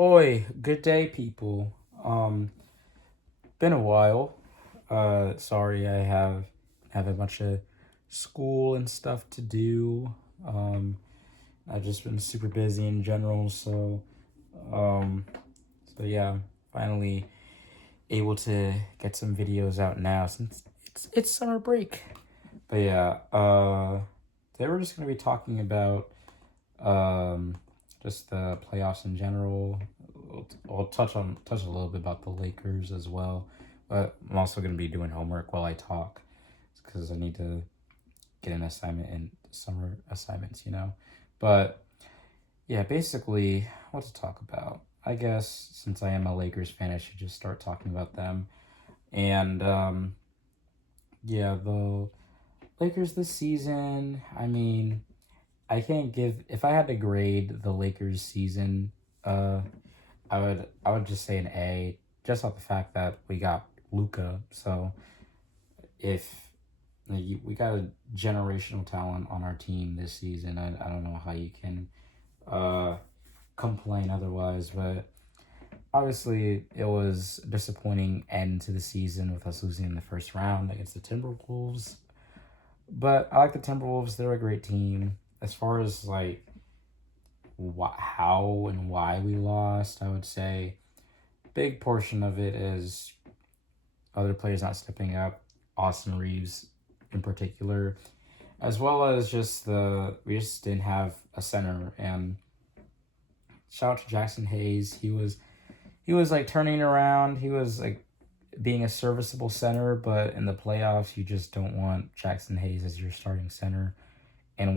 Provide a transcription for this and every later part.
Oi, good day, people. Been a while. Sorry, I have a bunch of school and stuff to do. Um, I've just been super busy in general, um, so yeah, finally able to get some videos out now since it's summer break. But yeah, today we're just gonna be talking about um, just the playoffs in general. I'll touch a little bit about the Lakers as well, but I'm also gonna be doing homework while I talk because I need to get an assignment in summer assignments. But yeah, basically, what to talk about? I guess since I am a Lakers fan, I should just start talking about them. And yeah, the Lakers this season. I mean, I can't give if I had to grade the Lakers season. Uh, I would just say an A, just off the fact that we got Luca. So if we got a generational talent on our team this season, I don't know how you can uh complain otherwise. But obviously, it was a disappointing end to the season with us losing in the first round against the Timberwolves. But I like the Timberwolves; they're a great team. As far as like how and why we lost, I would say big portion of it is other players not stepping up. Austin Reeves, in particular, as well as just we just didn't have a center. And shout out to Jackson Hayes. He was like turning around. He was like being a serviceable center, but in the playoffs, you just don't want Jackson Hayes as your starting center and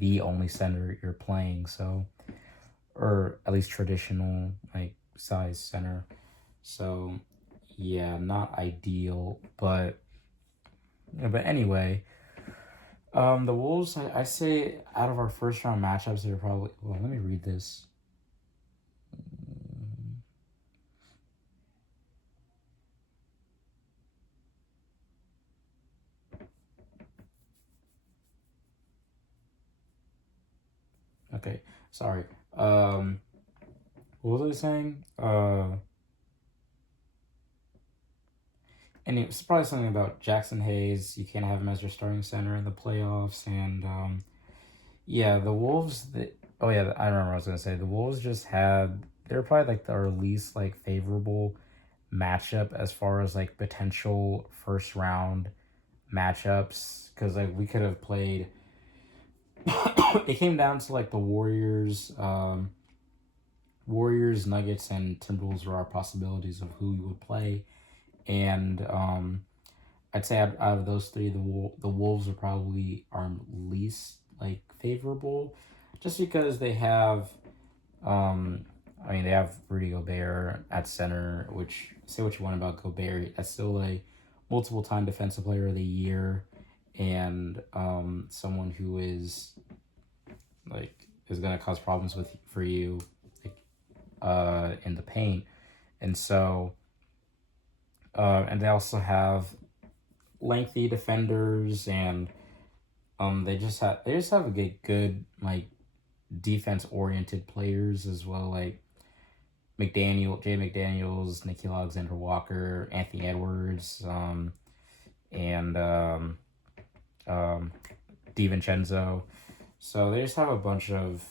the only center you're playing. So, or at least traditional like size center. So yeah, not ideal, but but anyway, the Wolves. I say out of our first round matchups, they're probably. Well, let me read this. Okay, sorry. Um, what was I saying? And it's probably something about Jackson Hayes. You can't have him as your starting center in the playoffs, and yeah, the Wolves. Oh yeah, I remember what I was gonna say. The Wolves just had. They're probably like our least like favorable matchup as far as like potential first round matchups because like we could have played. It came down to like the Warriors, Nuggets, and Timberwolves were our possibilities of who we would play, and I'd say out of those three, the Wolves are probably our least like favorable, just because they have um. I mean, they have Rudy Gobert at center, which say what you want about Gobert, that's still a multiple time defensive player of the year and someone who is like is gonna cause problems with for you like in the paint. And so and they also have lengthy defenders and they just have a good like defense oriented players as well, like Jay McDaniels, Nikhil Alexander Walker, Anthony Edwards, and um, DiVincenzo. So they just have a bunch of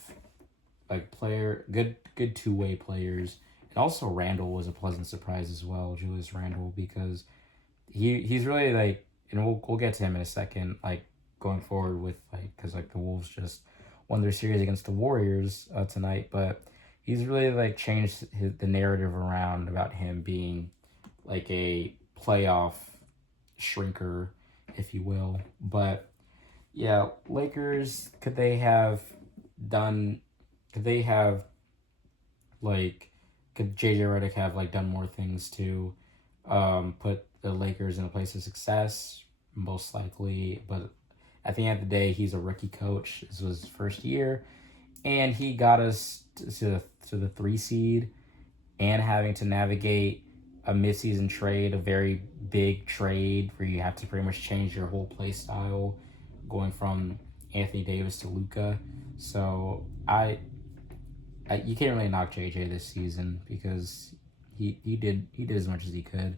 like good two way players, and also Randall was a pleasant surprise as well, Julius Randall, because he's really like, and we'll get to him in a second, like going forward with like because like the Wolves just won their series against the Warriors tonight, but he's really like changed the narrative around about him being like a playoff shrinker, if you will. But yeah, Lakers, done could they have like could JJ Redick have like done more things to put the Lakers in a place of success? Most likely, but at the end of the day, he's a rookie coach. This was his first year, and he got us to the 3 seed, and having to navigate a midseason trade, a very big trade where you have to pretty much change your whole play style, going from Anthony Davis to Luca. So you can't really knock JJ this season because he did as much as he could.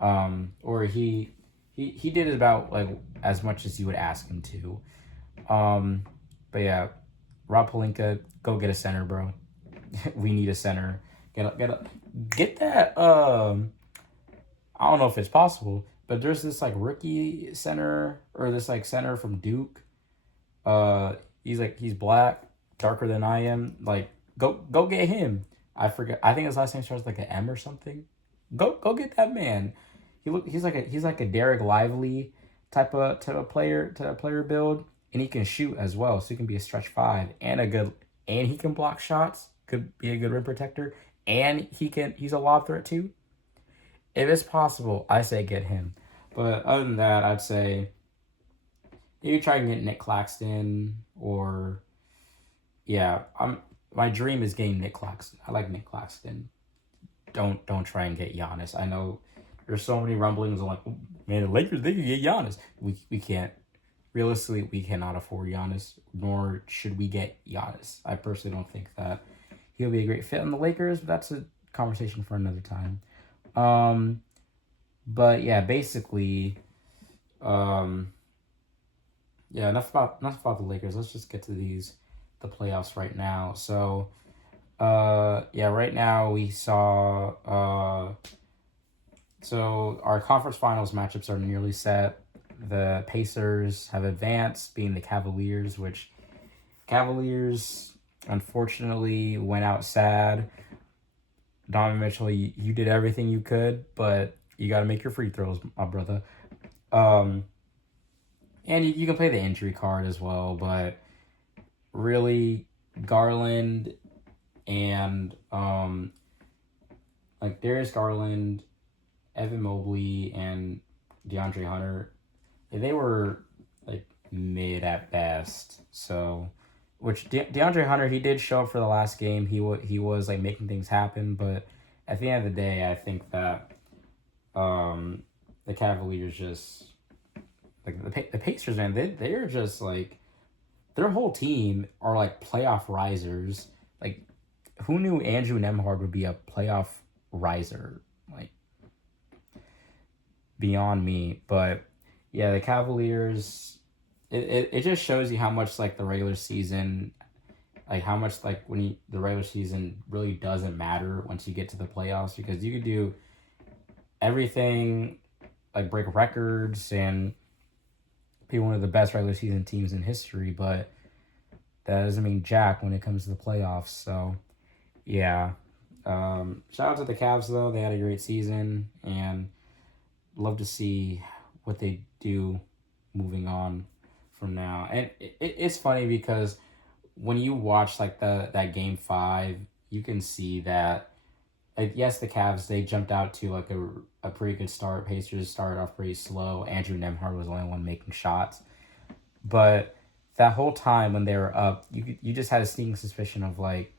Or he did about like as much as you would ask him to. But yeah, Rob Pelinka, go get a center, bro. We need a center. Get that. I don't know if it's possible, but there's this like rookie center or this like center from Duke. He's black, darker than I am. Like go get him. I forget. I think his last name starts with like an M or something. Go get that man. He's like a Derek Lively type of player build, and he can shoot as well. So he can be a stretch five and he can block shots. Could be a good rim protector, and he's a lob threat too. If it's possible, I say get him. But other than that, I'd say maybe try and get Nick Claxton or yeah. My dream is getting Nick Claxton. I like Nick Claxton. Don't try and get Giannis. I know there's so many rumblings of like, oh, man, the Lakers they can get Giannis. We can't. Realistically, we cannot afford Giannis, nor should we get Giannis. I personally don't think that he'll be a great fit on the Lakers, but that's a conversation for another time. Um, but yeah, basically, um, yeah, enough about the Lakers. Let's just get to the playoffs right now. So, yeah, right now we saw so our conference finals matchups are nearly set. The Pacers have advanced, being the Cavaliers, which Cavaliers unfortunately went out sad. Donovan Mitchell, you did everything you could, but you got to make your free throws, my brother. Um, and you can play the injury card as well, but really, Garland and like Darius Garland, Evan Mobley, and DeAndre Hunter, they were like mid at best. So, which DeAndre Hunter, he did show up for the last game. He was like making things happen, but at the end of the day, I think that the Cavaliers just like the Pacers, man. They're just like their whole team are like playoff risers. Like, who knew Andrew Nemhard would be a playoff riser? Like, beyond me. But yeah, the Cavaliers. It just shows you how much like the regular season, like how much like the regular season really doesn't matter once you get to the playoffs, because you could do everything, like break records and be one of the best regular season teams in history, but that doesn't mean jack when it comes to the playoffs. So yeah, shout out to the Cavs though. They had a great season, and love to see what they do moving on from now. And it's funny because when you watch like that game 5, you can see that like, yes, the Cavs, they jumped out to like a pretty good start. Pacers started off pretty slow. Andrew Nemhard was the only one making shots, but that whole time when they were up, you just had a sneaking suspicion of like,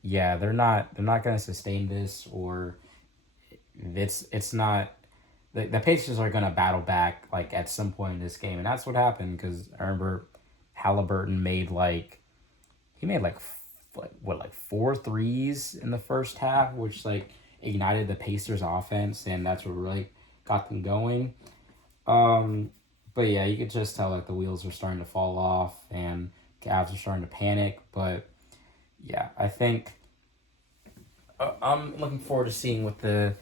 yeah, they're not gonna sustain this, or it's not. The Pacers are gonna battle back like at some point in this game, and that's what happened, because I remember Halliburton made like 4 threes in the first half, which like ignited the Pacers offense, and that's what really got them going. Um, but yeah, you could just tell like the wheels were starting to fall off, and Cavs are starting to panic. But yeah, I think I'm looking forward to seeing what the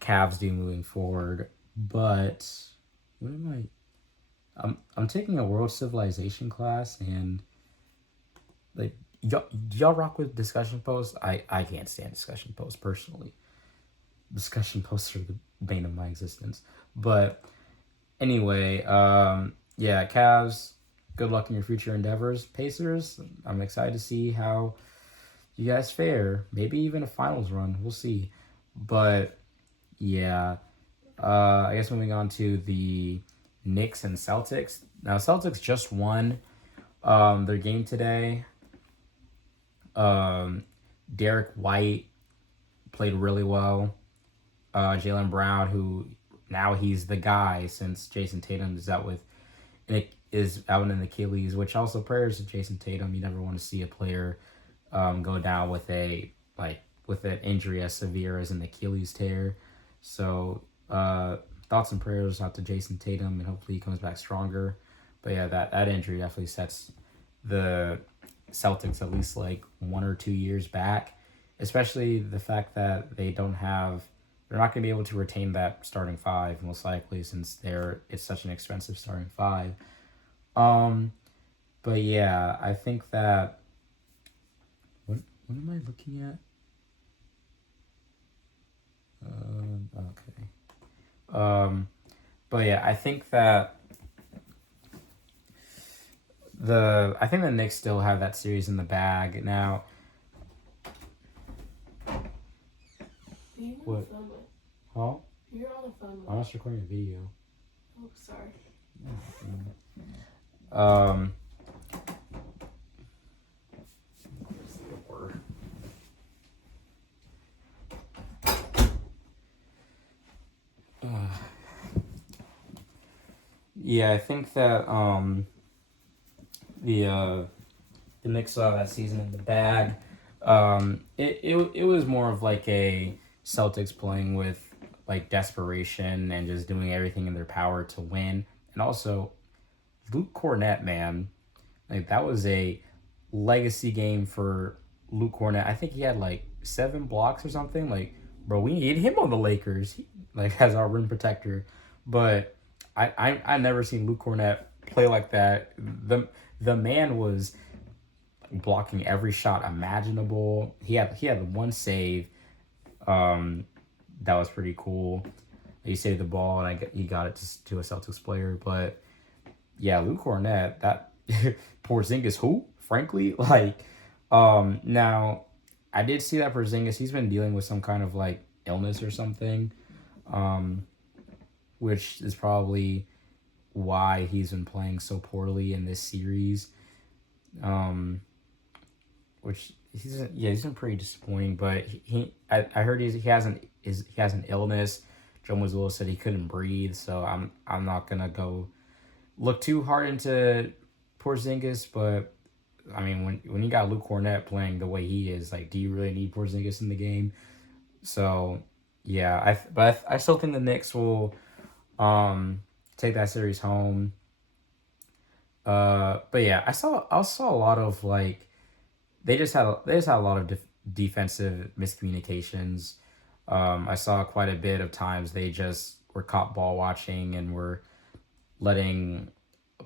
Cavs do moving forward. But what am I'm taking a world civilization class, and like y'all rock with discussion posts. I can't stand discussion posts personally. Discussion posts are the bane of my existence. But anyway, yeah, Cavs, good luck in your future endeavors. Pacers, I'm excited to see how you guys fare. Maybe even a finals run. We'll see. But yeah, I guess moving on to the Knicks and Celtics. Now, Celtics just won their game today. Derek White played really well. Jaylen Brown, who now he's the guy since Jason Tatum is out with an Achilles, which also prayers to Jason Tatum. You never want to see a player go down with with an injury as severe as an Achilles tear. So thoughts and prayers out to Jason Tatum, and hopefully he comes back stronger. But yeah, that injury definitely sets the Celtics at least like 1 or 2 years back, especially the fact that they're not going to be able to retain that starting five most likely since it's such an expensive starting five. Um, but yeah, I think that what am I looking at? Okay. But yeah, I think the Knicks still have that series in the bag now. What? Huh? You're on the phone. I'm just recording a video. Oh, sorry. Um. Yeah, I think that the Knicks saw that season in the bag. It was more of like a Celtics playing with like desperation and just doing everything in their power to win. And also, Luke Cornett, man, like that was a legacy game for Luke Cornett. I think he had like 7 blocks or something. Like, bro, we need him on the Lakers, like as our rim protector. But I never seen Luke Cornett play like that. The man was blocking every shot imaginable. He had one save, that was pretty cool. He saved the ball and he got it to a Celtics player. But yeah, Luke Cornett, that Porzingis, who frankly now I did see that Porzingis, he's been dealing with some kind of like illness or something, which is probably why he's been playing so poorly in this series. Which he's been pretty disappointing. But I heard he has an illness. Joe Mazzulla said he couldn't breathe, so I'm not gonna go look too hard into Porzingis. But I mean, when you got Luke Cornett playing the way he is, like, do you really need Porzingis in the game? So yeah, I still think the Knicks will take that series home. But yeah, I saw a lot of like they just had a lot of defensive miscommunications. I saw quite a bit of times they just were caught ball watching and were letting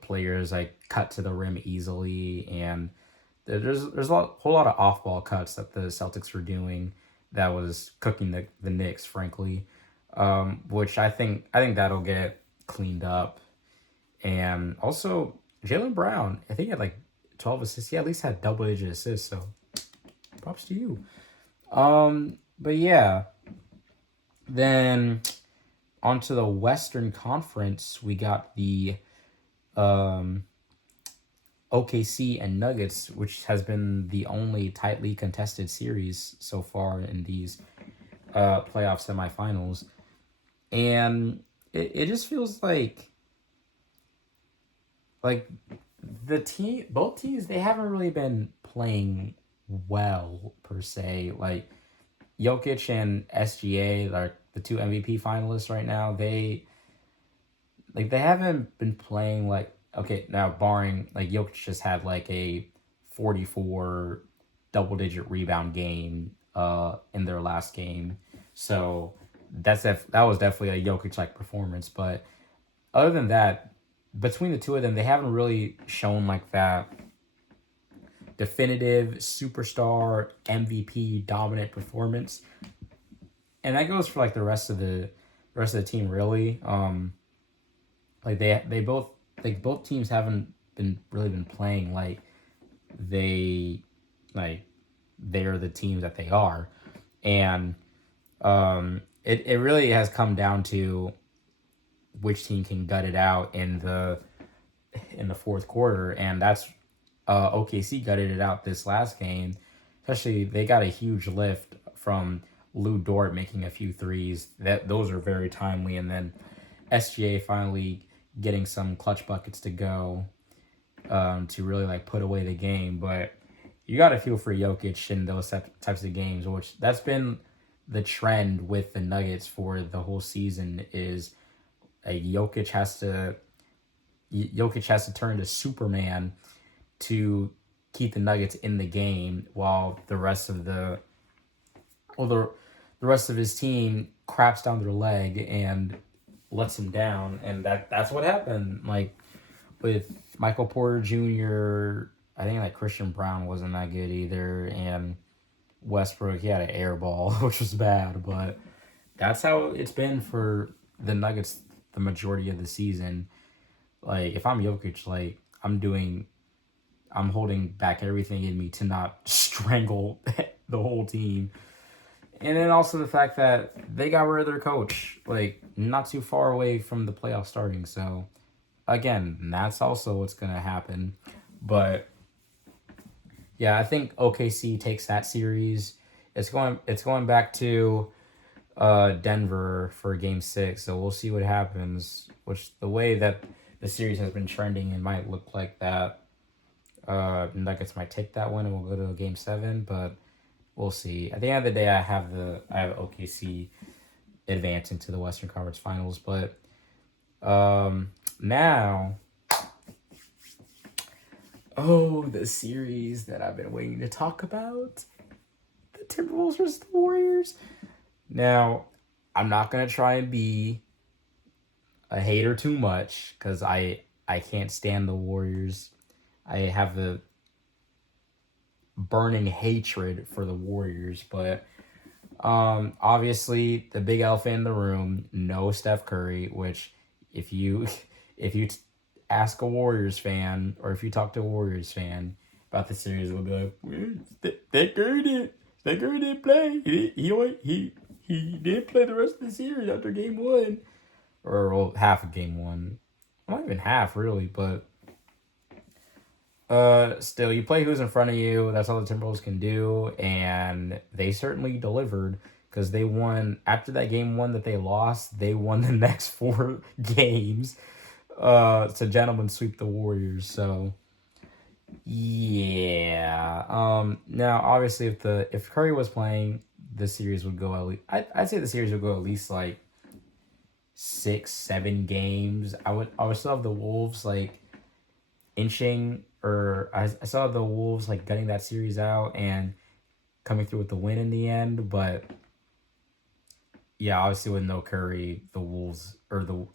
players like cut to the rim easily, and there's whole lot of off ball cuts that the Celtics were doing that was cooking the Knicks, frankly. Which I think that'll get cleaned up. And also Jaylen Brown, I think he had like 12 assists. He at least had double digit assists, so props to you. But yeah, then onto the Western Conference, we got the um, OKC and Nuggets, which has been the only tightly contested series so far in these playoff semifinals. And it just feels like both teams, they haven't really been playing well per se. Like Jokic and SGA, like the two MVP finalists right now, they haven't been playing like, okay, now barring like Jokic just had like a 44 double digit rebound game in their last game. So that was definitely a Jokic like performance. But other than that, between the two of them, they haven't really shown like that definitive superstar MVP dominant performance, and that goes for like the rest of the team really. Like both teams haven't been playing like they like they're the teams that they are, and it really has come down to which team can gut it out in the fourth quarter, and that's OKC gutted it out this last game. Especially, they got a huge lift from Lou Dort making a few threes. Those are very timely, and then SGA finally getting some clutch buckets to go to really like put away the game. But you got to feel for Jokic in those types of games, which that's been the trend with the Nuggets for the whole season is Jokic has to turn to Superman to keep the Nuggets in the game while the rest of his team craps down their leg and lets him down, and that's what happened. Like with Michael Porter Jr., I think like Christian Brown wasn't that good either, and Westbrook he had an air ball, which was bad, but that's how it's been for the Nuggets the majority of the season. Like if I'm Jokic, like I'm holding back everything in me to not strangle the whole team. And then also the fact that they got rid of their coach, like not too far away from the playoff starting. So again, that's also what's gonna happen. But yeah, I think OKC takes that series. It's going back to Denver for Game 6. So we'll see what happens. Which the way that the series has been trending, it might look like that Nuggets might take that one and we'll go to Game 7. But we'll see. At the end of the day, I have OKC advance into the Western Conference Finals. But now, the series that I've been waiting to talk about, the Timberwolves versus the Warriors. Now, I'm not gonna try and be a hater too much because I can't stand the Warriors. I have a burning hatred for the Warriors, but obviously the big elephant in the room, no Steph Curry. Which, if you if you ask a Warriors fan or if you talk to a Warriors fan about the series, we'll be like, Steph Curry didn't play. He didn't play the rest of the series after Game 1 or well, half of Game 1. Not even half really, but still, you play who's in front of you. That's all the Timberwolves can do, and they certainly delivered because they won after that Game 1 that they lost. They won the next 4 games. To gentlemen sweep the Warriors. So yeah. Now obviously, if Curry was playing, the series would go at least. I'd say the series would go at least like 6-7 games. I would still have the Wolves like inching, or I saw the Wolves like getting that series out and coming through with the win in the end. But yeah, obviously with no Curry, the Wolves or the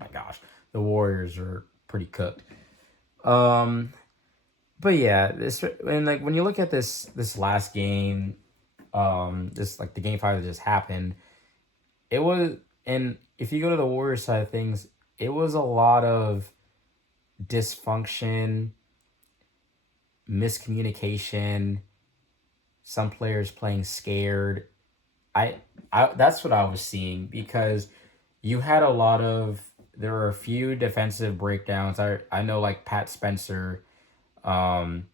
my gosh, the Warriors are pretty cooked. But yeah, this and like when you look at this last game, this like the Game 5 that just happened, it was, and if you go to the Warriors side of things, it was a lot of dysfunction, miscommunication, some players playing scared. I, that's what I was seeing because you had a lot of there were a few defensive breakdowns. I know like Pat Spencer, in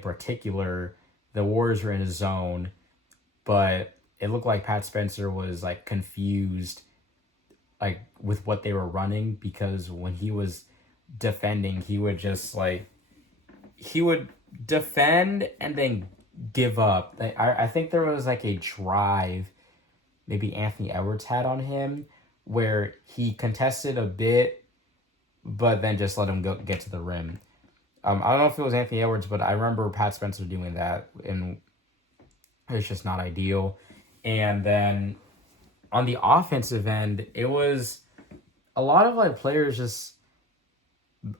particular, the Warriors were in a zone, but it looked like Pat Spencer was like confused like with what they were running because when he was defending, he would just like he would defend and then give up. I think there was like a drive maybe Anthony Edwards had on him where he contested a bit but then just let him go get to the rim. I don't know if it was Anthony Edwards, but I remember Pat Spencer doing that, and it's just not ideal. And then on the offensive end, it was a lot of like players just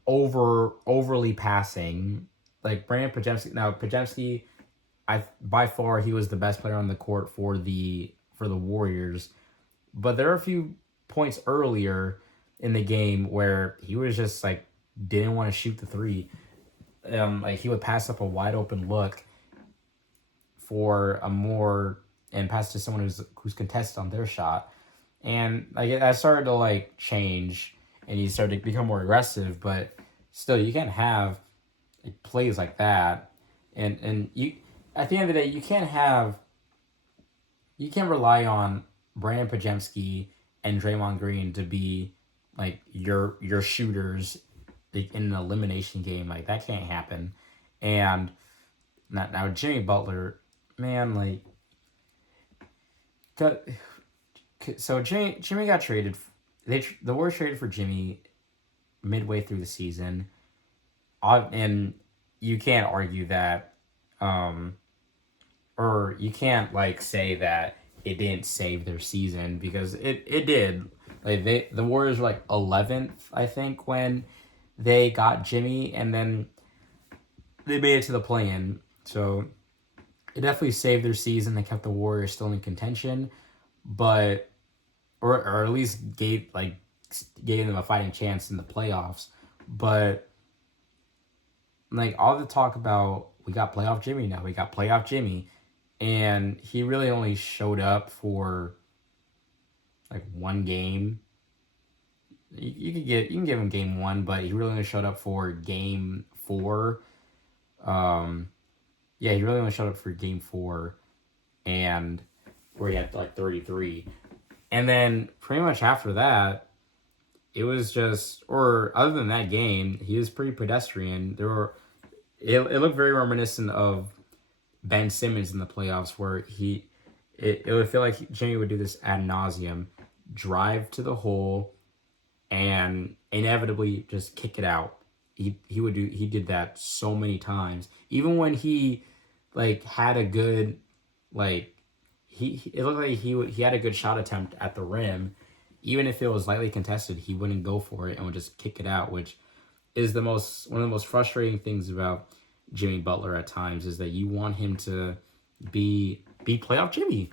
overly passing. Like Brandon Pajemski. Now Pajemski, I by far he was the best player on the court for the Warriors, but there are a few points earlier in the game where he was just like didn't want to shoot the three. Like he would pass up a wide open look for a more and pass to someone who's contested on their shot, and like I started to like change, and he started to become more aggressive. But still, you can't have plays like that, and you at the end of the day you can't rely on Brandon Pajemski and Draymond Green to be like your shooters in an elimination game. Like that can't happen. And now Jimmy Butler, man, like so Jimmy got traded. The Warriors traded for Jimmy midway through the season, and you can't argue that, um, or you can't like say that it didn't save their season because it did. Like the Warriors were like 11th, I think, when they got Jimmy, and then they made it to the play-in. So it definitely saved their season. They kept the Warriors still in contention, but or at least gave them a fighting chance in the playoffs. But like all the talk about we got playoff Jimmy now, we got playoff Jimmy, and he really only showed up for like one game. You can give him game one, but he really only showed up for game four. Um, yeah, he really only showed up for game four, and where he had like 33, and then pretty much after that, it was just, or other than that game, he was pretty pedestrian. It looked very reminiscent of Ben Simmons in the playoffs, where it would feel like Jimmy would do this ad nauseum, drive to the hole, and inevitably just kick it out. He did that so many times. Even when he like had a good like it looked like he had a good shot attempt at the rim. Even if it was lightly contested, he wouldn't go for it and would just kick it out, which is one of the most frustrating things about Jimmy Butler at times is that you want him to be playoff Jimmy.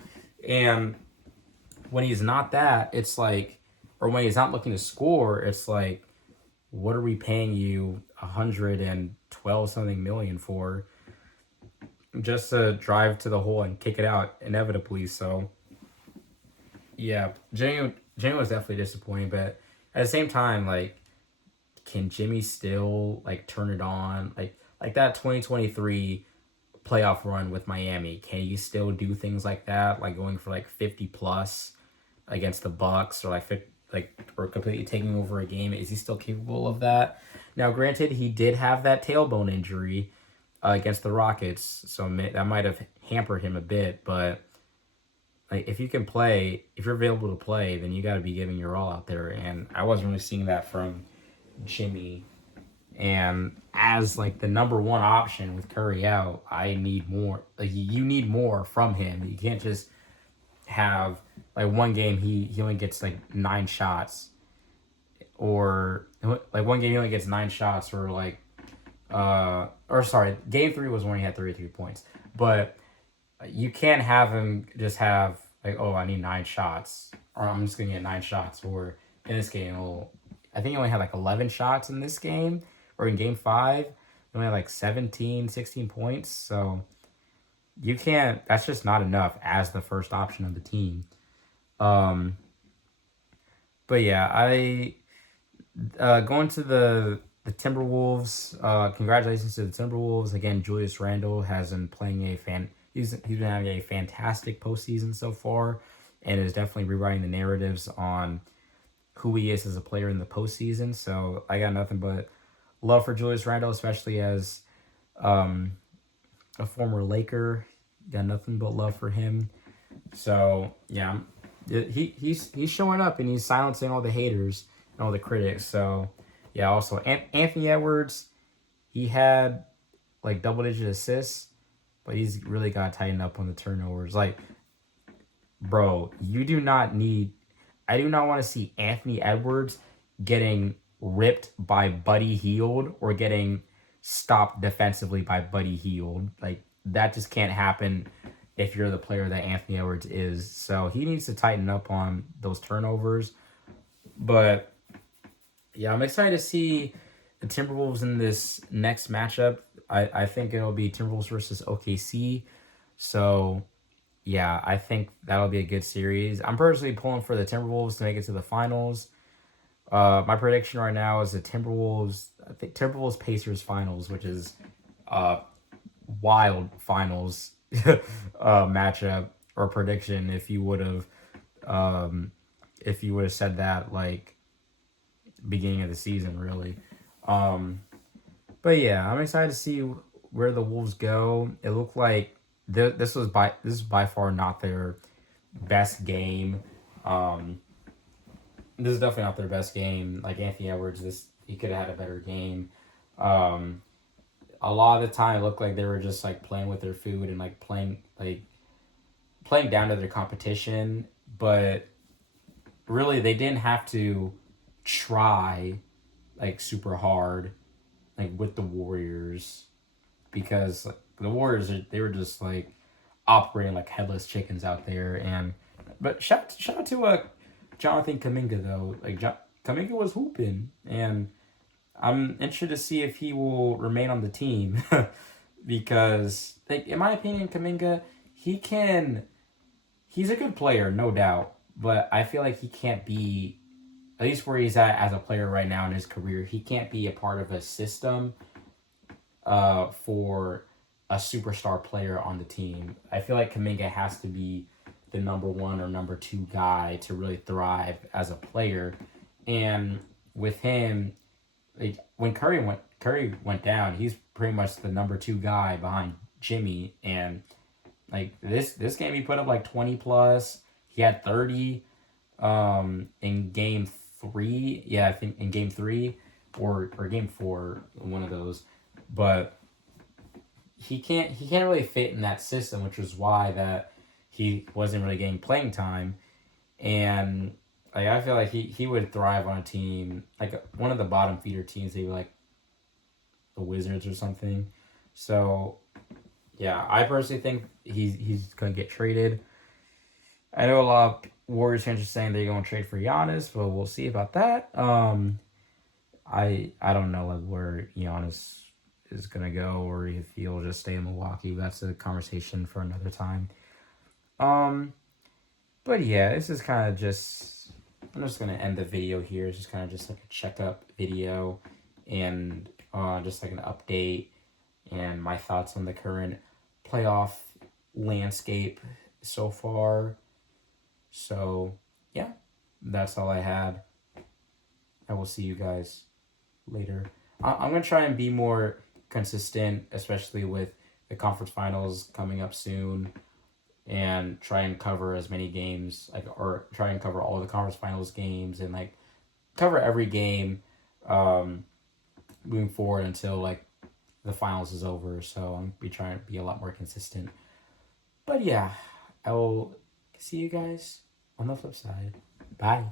And when he's not that, it's like, or when he's not looking to score, it's like, what are we paying you 112 something million for just to drive to the hole and kick it out inevitably? So yeah, Jimmy was definitely disappointing, but at the same time, like, can Jimmy still like turn it on? Like that 2023 playoff run with Miami, can you still do things like that, like going for like 50 plus against the Bucks, or or completely taking over a game? Is he still capable of that? Now, granted, he did have that tailbone injury against the Rockets, so that might have hampered him a bit. But like, if you can play, if you're available to play, then you got to be giving your all out there. And I wasn't really seeing that from Jimmy. And as like the number one option with Curry out, I need more. Like, you need more from him. You can't just have like one game he only gets like 9 shots, or like one game he only gets 9 shots, or like or sorry, game three was when he had 33 points. But you can't have him just have like, oh, I need 9 shots, or I'm just gonna get 9 shots. Or in this game, well, I think he only had like 11 shots in this game, or in game five, he only had like 17, 16 points. So you can't, that's just not enough as the first option of the team. Um, but yeah, going to the Timberwolves. Congratulations to the Timberwolves again. Julius Randle has been playing he's been having a fantastic postseason so far, and is definitely rewriting the narratives on who he is as a player in the postseason. So I got nothing but love for Julius Randle, especially as um, a former Laker. Got nothing but love for him. So yeah, he's showing up and he's silencing all the haters and all the critics. So yeah, also Anthony Edwards, he had like double digit assists, but he's really got to tighten up on the turnovers. Like, bro, you do not need. I do not want to see Anthony Edwards getting ripped by Buddy Hield or getting stopped defensively by Buddy Hield. Like, that just can't happen if you're the player that Anthony Edwards is. So he needs to tighten up on those turnovers. But yeah, I'm excited to see the Timberwolves in this next matchup. I think it'll be Timberwolves versus OKC. So yeah, I think that'll be a good series. I'm personally pulling for the Timberwolves to make it to the finals. My prediction right now is the I think Timberwolves Pacers finals, which is wild finals matchup or prediction if you would have said that like beginning of the season, really. But yeah, I'm excited to see where the Wolves go, it looked like this is by far not their best game. Um, this is definitely not their best game. Like Anthony Edwards, this he could have had a better game. Um, a lot of the time, it looked like they were just like playing with their food and like playing down to their competition, but really they didn't have to try like super hard like with the Warriors because like, the Warriors they were just like operating like headless chickens out there. And but shout out to Jonathan Kaminga though. Like Kaminga was hooping, and I'm interested to see if he will remain on the team because like in my opinion, Kaminga he can he's a good player, no doubt, but I feel like he can't be at least where he's at as a player right now in his career. He can't be a part of a system for a superstar player on the team. I feel like Kaminga has to be the number one or number two guy to really thrive as a player. And with him, like when Curry went down, he's pretty much the number two guy behind Jimmy. And like this game, he put up like 20 plus. He had 30 in game three. Yeah, I think in game three or game four, one of those. But he can't really fit in that system, which was why that he wasn't really getting playing time. And like I feel like he would thrive on a team like one of the bottom feeder teams, maybe like the Wizards or something. So yeah, I personally think he's gonna get traded. I know a lot of Warriors fans are saying they're gonna trade for Giannis, but we'll see about that. I don't know like where Giannis is gonna go, or if he'll just stay in Milwaukee. That's a conversation for another time. Um, but yeah, this is kind of just. I'm just gonna end the video here. It's just kind of just like a checkup video, and just like an update and my thoughts on the current playoff landscape so far. So yeah, that's all I had. I will see you guys later. I'm gonna try and be more consistent, especially with the conference finals coming up soon, and try and cover as many games like or try and cover all the conference finals games and like cover every game um, moving forward until like the finals is over. So I'm be trying to be a lot more consistent. But yeah, I will see you guys on the flip side. Bye.